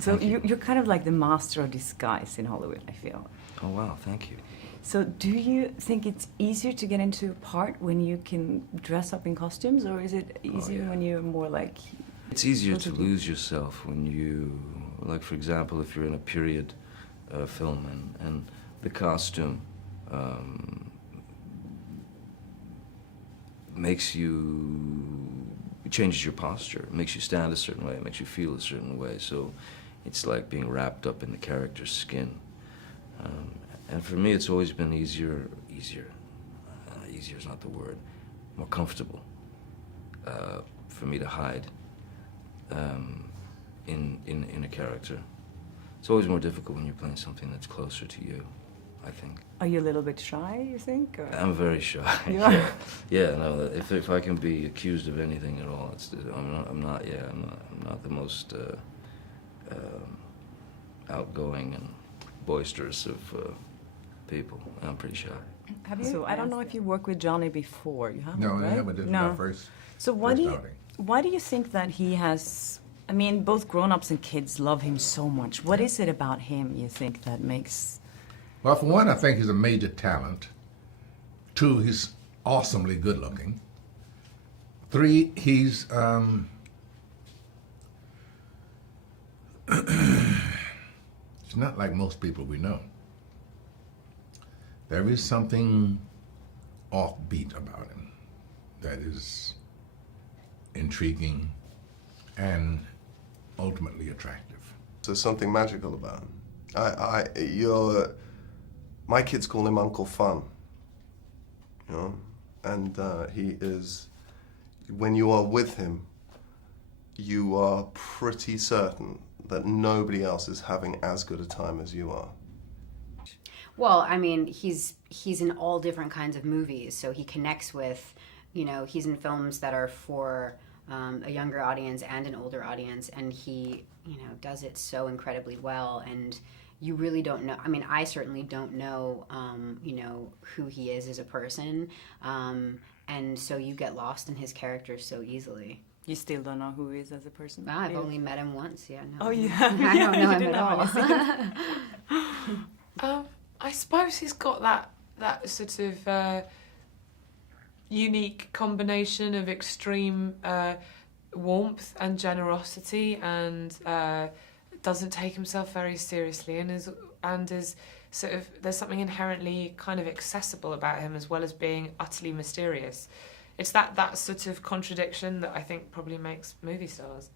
So you're kind of like the master of disguise in Hollywood, I feel. Oh, wow, thank you. So do you think it's easier to get into a part when you can dress up in costumes, or is it easier when you're more like... It's easier to lose yourself when you, like for example, if you're in a period film and the costume makes you, it changes your posture, it makes you stand a certain way, it makes you feel a certain way, so it's like being wrapped up in the character's skin. And for me, it's always been easier is not the word, more comfortable for me to hide in a character. It's always more difficult when you're playing something that's closer to you, I think. Are you a little bit shy, you think? Or? I'm very shy. You are? Yeah, no, if I can be accused of anything at all, I'm not the most outgoing and boisterous of people. I'm pretty shy. Have you? So I don't know if you worked with Johnny before. You haven't, No, right? I haven't. This is my first. So why do you think that he has? I mean, both grown-ups and kids love him so much. What is it about him you think that makes? Well, for one, I think he's a major talent. Two, he's awesomely good-looking. Three, he's it's not like most people we know. There is something offbeat about him that is intriguing and ultimately attractive. There's something magical about him. My kids call him Uncle Fun, you know, and he is, when you are with him, you are pretty certain that nobody else is having as good a time as you are. Well, I mean, he's in all different kinds of movies, so he connects with, you know, he's in films that are for a younger audience and an older audience, and he, you know, does it so incredibly well, and you really don't know, I mean, I certainly don't know, you know, who he is as a person, and so you get lost in his character so easily. You still don't know who he is as a person? I've only met him once, yeah. No. Oh, yeah. I don't know him at all. I suppose he's got that sort of unique combination of extreme warmth and generosity, and doesn't take himself very seriously, and is sort of, there's something inherently kind of accessible about him, as well as being utterly mysterious. It's that sort of contradiction that I think probably makes movie stars.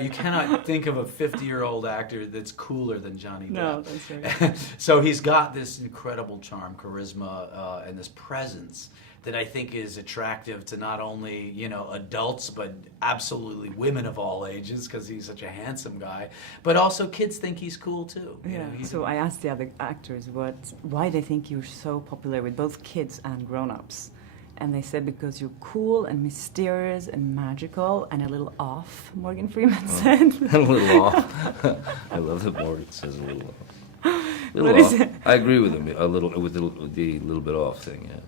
You cannot think of a 50-year-old actor that's cooler than Johnny Depp. No, that's right. So he's got this incredible charm, charisma, and this presence that I think is attractive to not only, you know, adults, but absolutely women of all ages, because he's such a handsome guy. But also kids think he's cool too. You know, so I asked the other actors why they think you're so popular with both kids and grown-ups. And they said because you're cool and mysterious and magical and a little off, Morgan Freeman said. A little off. I love that Morgan says a little off. What is it? I agree with him a little with the little bit off thing. Yeah.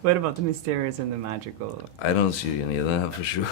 What about the mysterious and the magical? I don't see any of that for sure.